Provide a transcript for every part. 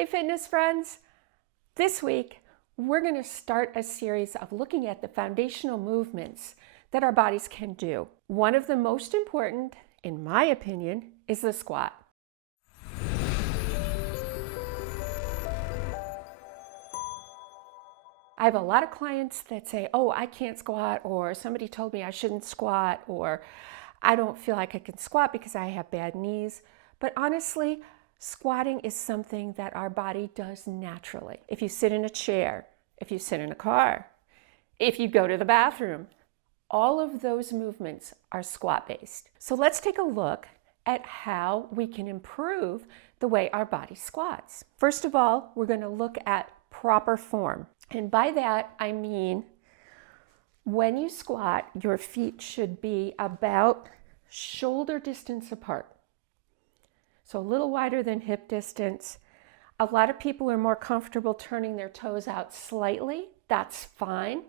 Hey fitness friends, this week we're going to start a series of looking at the foundational movements that our bodies can do. One of the most important, in my opinion, is the squat. I have a lot of clients that say, oh, I can't squat, or somebody told me I shouldn't squat, or I don't feel like I can squat because I have bad knees. But honestly, squatting is something that our body does naturally. If you sit in a chair, if you sit in a car, if you go to the bathroom, all of those movements are squat-based. So let's take a look at how we can improve the way our body squats. First of all, we're going to look at proper form. And by that, I mean when you squat, your feet should be about shoulder distance apart. So a little wider than hip distance. A lot of people are more comfortable turning their toes out slightly. That's fine.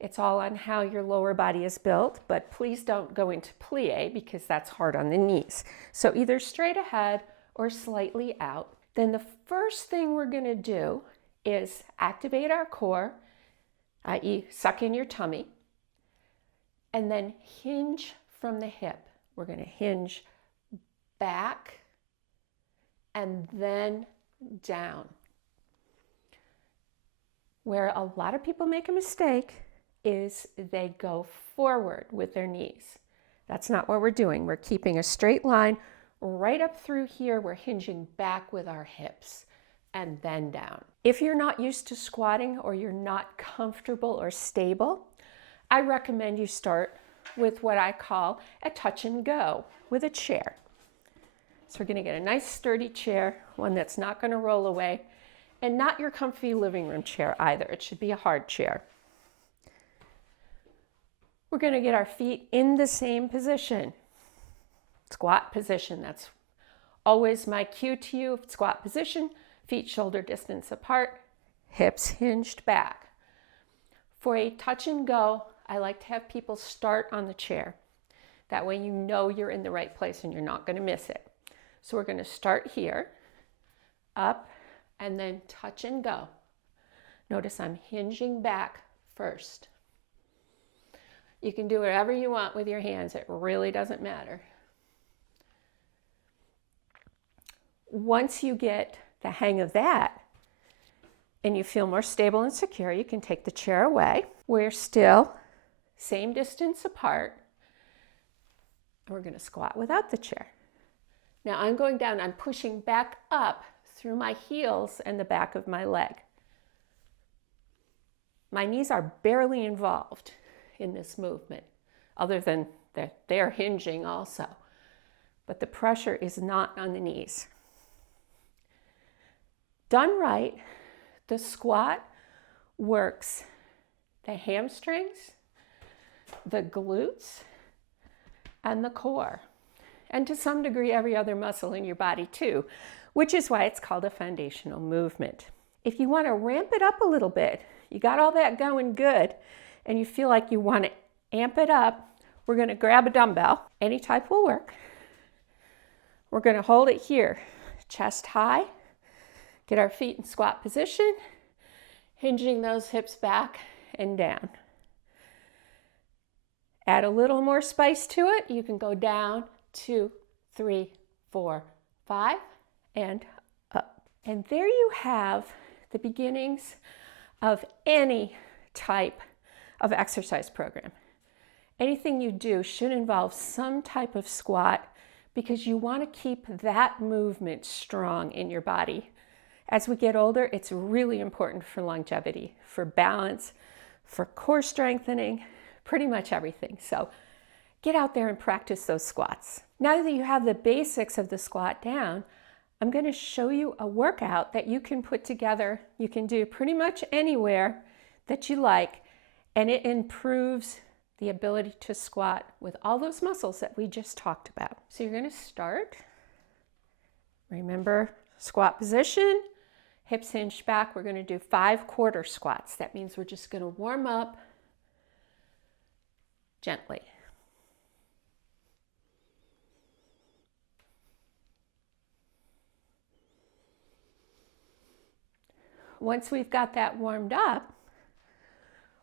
It's all on how your lower body is built, but please don't go into plie because that's hard on the knees. So either straight ahead or slightly out. Then the first thing we're going to do is activate our core, i.e. suck in your tummy, and then hinge from the hip. We're going to hinge back and then down. Where a lot of people make a mistake is they go forward with their knees. That's not what we're doing. We're keeping a straight line right up through here. We're hinging back with our hips and then down. If you're not used to squatting or you're not comfortable or stable, I recommend you start with what I call a touch and go with a chair. So we're going to get a nice sturdy chair, one that's not going to roll away, and not your comfy living room chair either. It should be a hard chair. We're going to get our feet in the same position. Squat position, that's always my cue to you. Squat position, feet shoulder distance apart, hips hinged back. For a touch and go, I like to have people start on the chair. That way you know you're in the right place and you're not going to miss it. So we're going to start here, up, and then touch and go. Notice I'm hinging back first. You can do whatever you want with your hands. It really doesn't matter. Once you get the hang of that and you feel more stable and secure, you can take the chair away. We're still same distance apart. And we're going to squat without the chair. Now I'm going down, I'm pushing back up through my heels and the back of my leg. My knees are barely involved in this movement, other than that they're hinging also. But the pressure is not on the knees. Done right, the squat works the hamstrings, the glutes, and the core. And to some degree, every other muscle in your body too, which is why it's called a foundational movement. If you want to ramp it up a little bit, you got all that going good, and you feel like you want to amp it up, we're going to grab a dumbbell. Any type will work. We're going to hold it here, chest high, get our feet in squat position, hinging those hips back and down. Add a little more spice to it. You can go down, 2, 3, 4, 5, and up. And there you have the beginnings of any type of exercise program. Anything you do should involve some type of squat because you want to keep that movement strong in your body. As we get older, it's really important for longevity, for balance, for core strengthening, pretty much everything. So get out there and practice those squats. Now that you have the basics of the squat down, I'm going to show you a workout that you can put together. You can do pretty much anywhere that you like, and it improves the ability to squat with all those muscles that we just talked about. So you're going to start. Remember, squat position, hips hinged back. We're going to do 5 quarter squats. That means we're just going to warm up gently. once we've got that warmed up,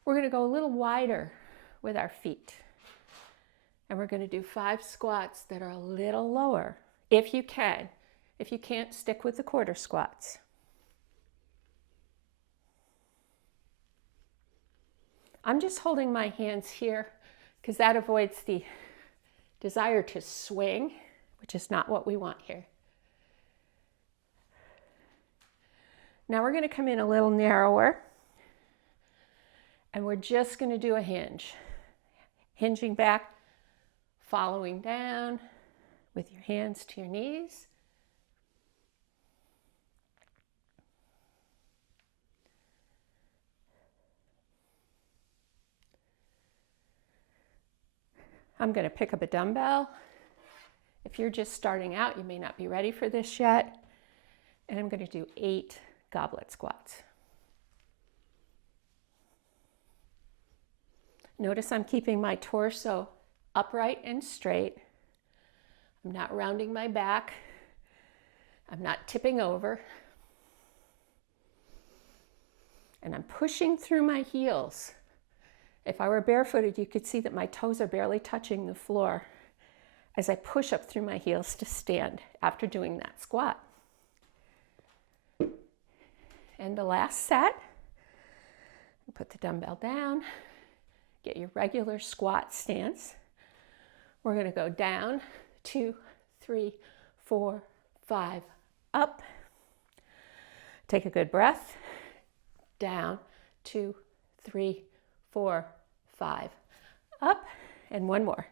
we're going to go a little wider with our feet. And we're going to do 5 squats that are a little lower, if you can. If you can't, stick with the quarter squats. I'm just holding my hands here because that avoids the desire to swing, which is not what we want here. Now we're going to come in a little narrower, and we're just going to do a hinge. Hinging back, following down with your hands to your knees. I'm going to pick up a dumbbell. If you're just starting out, you may not be ready for this yet. And I'm going to do 8 goblet squats. Notice I'm keeping my torso upright and straight. I'm not rounding my back. I'm not tipping over. And I'm pushing through my heels. If I were barefooted, you could see that my toes are barely touching the floor as I push up through my heels to stand after doing that squat. And the last set, put the dumbbell down, get your regular squat stance. We're going to go down, 2, 3, 4, 5, up. Take a good breath. Down, 2, 3, 4, 5, up. And one more.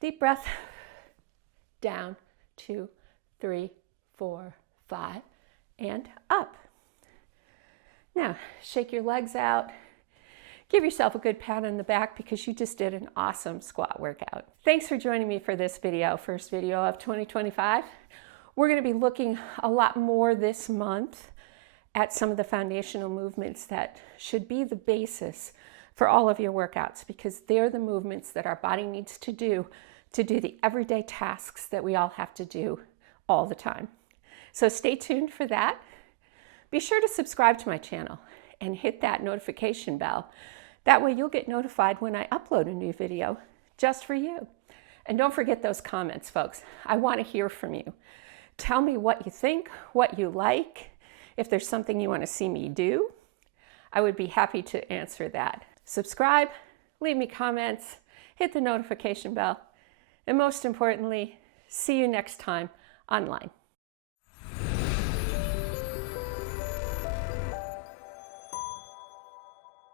Deep breath. Down, 2, 3, 4, 5, and up. Now, shake your legs out. Give yourself a good pat on the back because you just did an awesome squat workout. Thanks for joining me for this video, first video of 2025. We're going to be looking a lot more this month at some of the foundational movements that should be the basis for all of your workouts, because they're the movements that our body needs to do the everyday tasks that we all have to do all the time. So stay tuned for that. Be sure to subscribe to my channel and hit that notification bell. That way you'll get notified when I upload a new video just for you. And don't forget those comments, folks. I want to hear from you. Tell me what you think, what you like. If there's something you want to see me do, I would be happy to answer that. Subscribe, leave me comments, hit the notification bell, and most importantly, see you next time online.